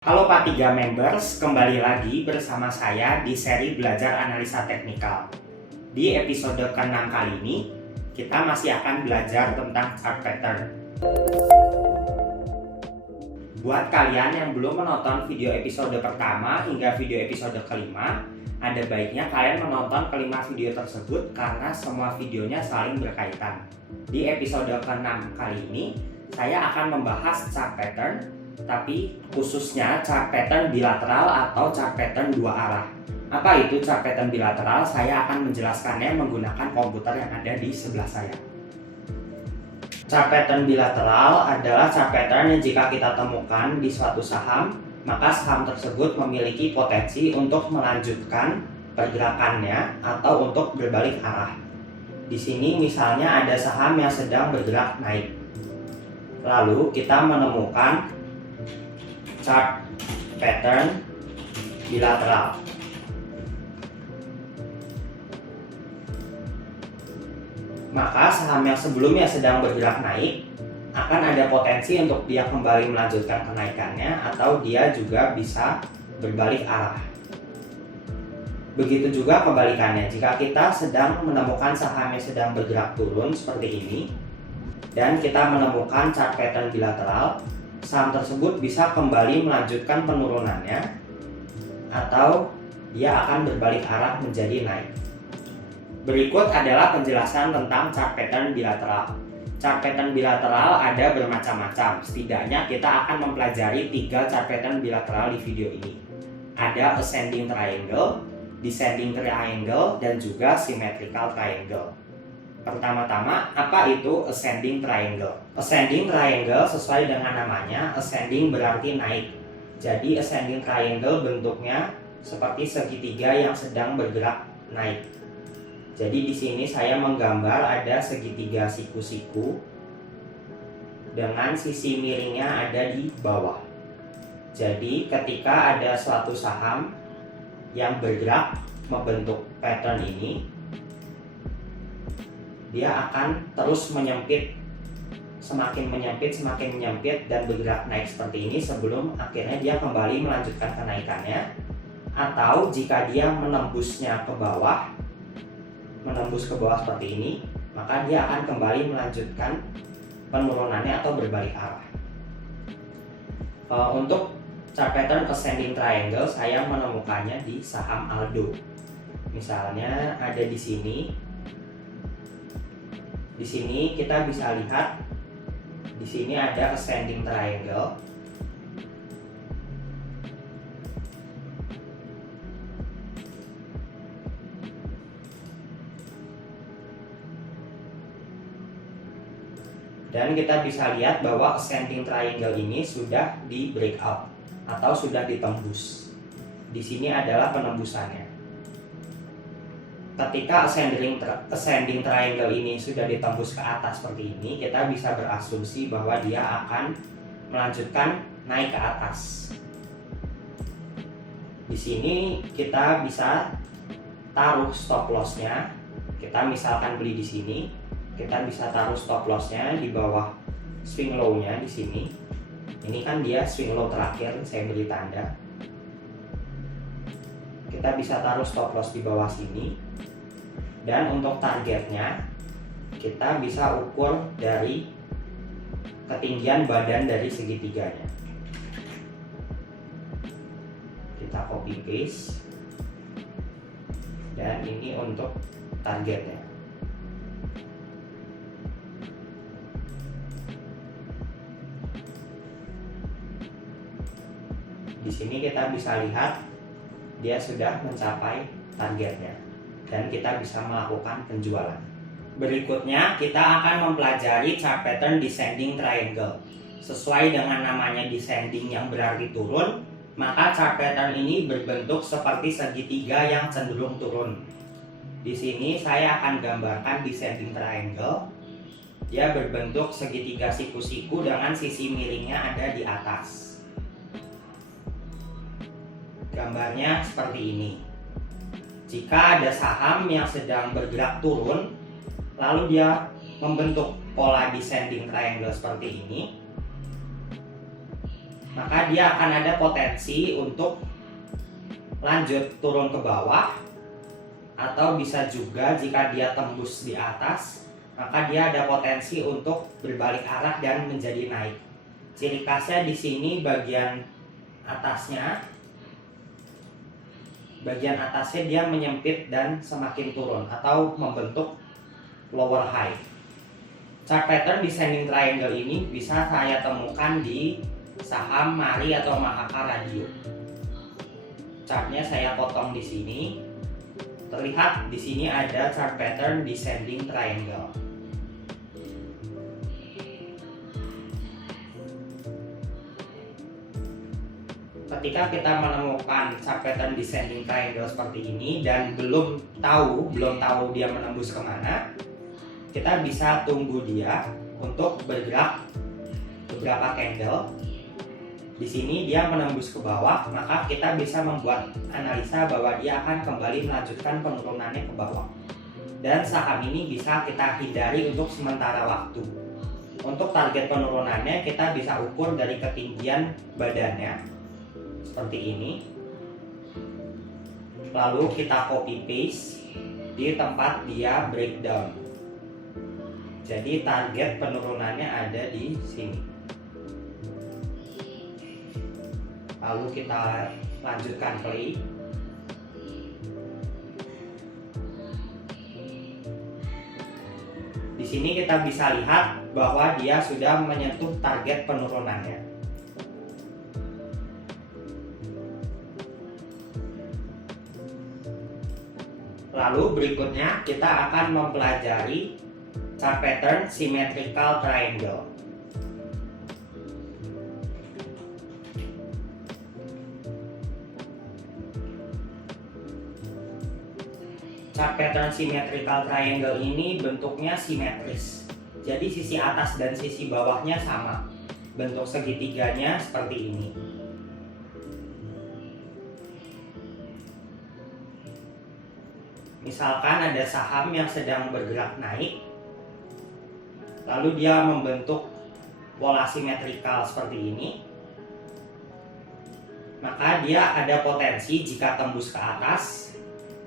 Halo Pak 3 Members, kembali lagi bersama saya di seri Belajar Analisa Teknikal. Di episode ke-6 kali ini, kita masih akan belajar tentang chart pattern. Buat kalian yang belum menonton video episode pertama hingga video episode kelima, ada baiknya kalian menonton kelima video tersebut karena semua videonya saling berkaitan. Di episode ke-6 kali ini, saya akan membahas chart pattern, tapi khususnya chart pattern bilateral atau chart pattern dua arah. Apa itu chart pattern bilateral? Saya akan menjelaskannya menggunakan komputer yang ada di sebelah saya. Chart pattern bilateral adalah chart pattern yang jika kita temukan di suatu saham, maka saham tersebut memiliki potensi untuk melanjutkan pergerakannya atau untuk berbalik arah. Di sini misalnya ada saham yang sedang bergerak naik. Lalu kita menemukan chart pattern bilateral. Maka saham yang sebelumnya sedang bergerak naik akan ada potensi untuk dia kembali melanjutkan kenaikannya atau dia juga bisa berbalik arah. Begitu juga kebalikannya, jika kita sedang menemukan saham yang sedang bergerak turun seperti ini dan kita menemukan chart pattern bilateral, saham tersebut bisa kembali melanjutkan penurunannya atau dia akan berbalik arah menjadi naik. Berikut adalah penjelasan tentang chart pattern bilateral. Chart pattern bilateral ada bermacam-macam. Setidaknya kita akan mempelajari 3 chart pattern bilateral di video ini. Ada ascending triangle, descending triangle, dan juga symmetrical triangle. Pertama-tama, apa itu ascending triangle? Ascending triangle sesuai dengan namanya, ascending berarti naik. Jadi ascending triangle bentuknya seperti segitiga yang sedang bergerak naik. Jadi di sini saya menggambar ada segitiga siku-siku dengan sisi miringnya ada di bawah. Jadi ketika ada suatu saham yang bergerak membentuk pattern ini, dia akan terus menyempit, semakin menyempit dan bergerak naik seperti ini sebelum akhirnya dia kembali melanjutkan kenaikannya. Atau jika dia menembus ke bawah seperti ini, maka dia akan kembali melanjutkan penurunannya atau berbalik arah. Untuk chart pattern ascending triangle saya menemukannya di saham Aldo. Misalnya ada di sini. Di sini kita bisa lihat, di sini ada ascending triangle. Dan kita bisa lihat bahwa ascending triangle ini sudah di breakout atau sudah ditembus. Di sini adalah penembusannya. Ketika ascending triangle ini sudah ditembus ke atas seperti ini, kita bisa berasumsi bahwa dia akan melanjutkan naik ke atas. Di sini kita bisa taruh stop loss-nya. Kita misalkan beli di sini, kita bisa taruh stop loss-nya di bawah swing low-nya di sini. Ini kan dia swing low terakhir, saya beri tanda. Kita bisa taruh stop loss di bawah sini. Dan untuk targetnya kita bisa ukur dari ketinggian badan dari segitiganya. Kita copy paste. Dan ini untuk targetnya. Di sini kita bisa lihat dia sudah mencapai targetnya dan kita bisa melakukan penjualan. Berikutnya kita akan mempelajari chart pattern descending triangle. Sesuai dengan namanya descending yang berarti turun, maka chart pattern ini berbentuk seperti segitiga yang cenderung turun. Di sini saya akan gambarkan descending triangle. Dia berbentuk segitiga siku-siku dengan sisi miringnya ada di atas. Gambarnya seperti ini. Jika ada saham yang sedang bergerak turun, lalu dia membentuk pola descending triangle seperti ini, maka dia akan ada potensi untuk lanjut turun ke bawah, atau bisa juga jika dia tembus di atas, maka dia ada potensi untuk berbalik arah dan menjadi naik. Ciri khasnya di sini bagian atasnya dia menyempit dan semakin turun atau membentuk lower high. Chart pattern descending triangle ini bisa saya temukan di saham Mari atau Mahaka Radio. Chartnya saya potong di sini. Terlihat di sini ada chart pattern descending triangle. Ketika kita menemukan chart pattern descending triangle seperti ini dan belum tahu dia menembus kemana, kita bisa tunggu dia untuk bergerak beberapa candle. Di sini dia menembus ke bawah, maka kita bisa membuat analisa bahwa dia akan kembali melanjutkan penurunannya ke bawah. Dan saham ini bisa kita hindari untuk sementara waktu. Untuk target penurunannya kita bisa ukur dari ketinggian badannya seperti ini. Lalu kita copy paste di tempat dia breakdown. Jadi target penurunannya ada di sini. Lalu kita lanjutkan play. Di sini kita bisa lihat bahwa dia sudah menyentuh target penurunannya. Lalu berikutnya kita akan mempelajari chart pattern symmetrical triangle. Chart pattern symmetrical triangle ini bentuknya simetris. Jadi sisi atas dan sisi bawahnya sama. Bentuk segitiganya seperti ini. Misalkan ada saham yang sedang bergerak naik, lalu dia membentuk pola simetrikal seperti ini, maka dia ada potensi jika tembus ke atas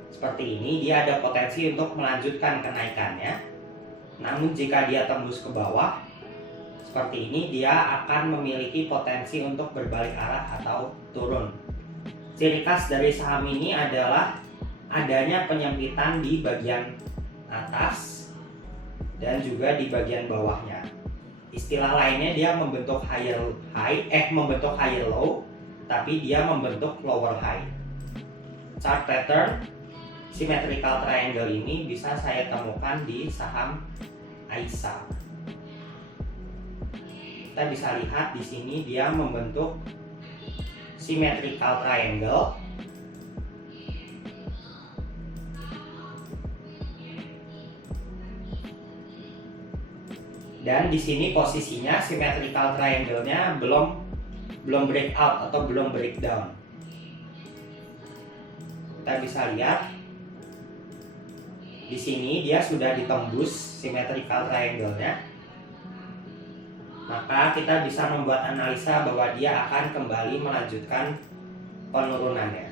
seperti ini, dia ada potensi untuk melanjutkan kenaikannya. Namun jika dia tembus ke bawah seperti ini, dia akan memiliki potensi untuk berbalik arah atau turun. Ciri khas dari saham ini adalah adanya penyempitan di bagian atas dan juga di bagian bawahnya. Istilah lainnya dia membentuk membentuk higher low, tapi dia membentuk lower high. Chart pattern symmetrical triangle ini bisa saya temukan di saham Aisyah. Kita bisa lihat di sini dia membentuk symmetrical triangle. Dan di sini posisinya symmetrical triangle-nya belum breakout atau belum breakdown. Kita bisa lihat di sini dia sudah ditembus symmetrical triangle-nya. Maka kita bisa membuat analisa bahwa dia akan kembali melanjutkan penurunannya.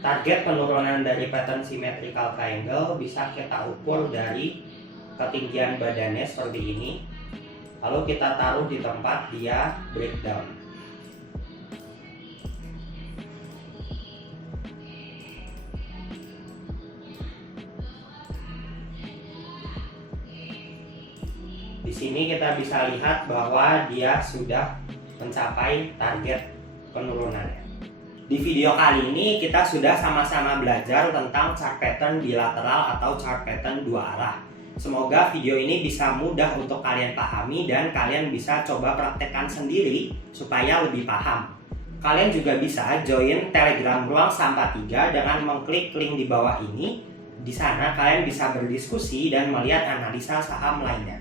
Target penurunan dari pattern symmetrical triangle bisa kita ukur dari ketinggian badannya seperti ini. Lalu kita taruh di tempat dia breakdown. Di sini kita bisa lihat bahwa dia sudah mencapai target penurunannya. Di video kali ini kita sudah sama-sama belajar tentang chart pattern bilateral atau chart pattern dua arah. Semoga video ini bisa mudah untuk kalian pahami dan kalian bisa coba praktekkan sendiri supaya lebih paham. Kalian juga bisa join Telegram Ruang Sampah 3 dengan mengklik link di bawah ini. Di sana kalian bisa berdiskusi dan melihat analisa saham lainnya.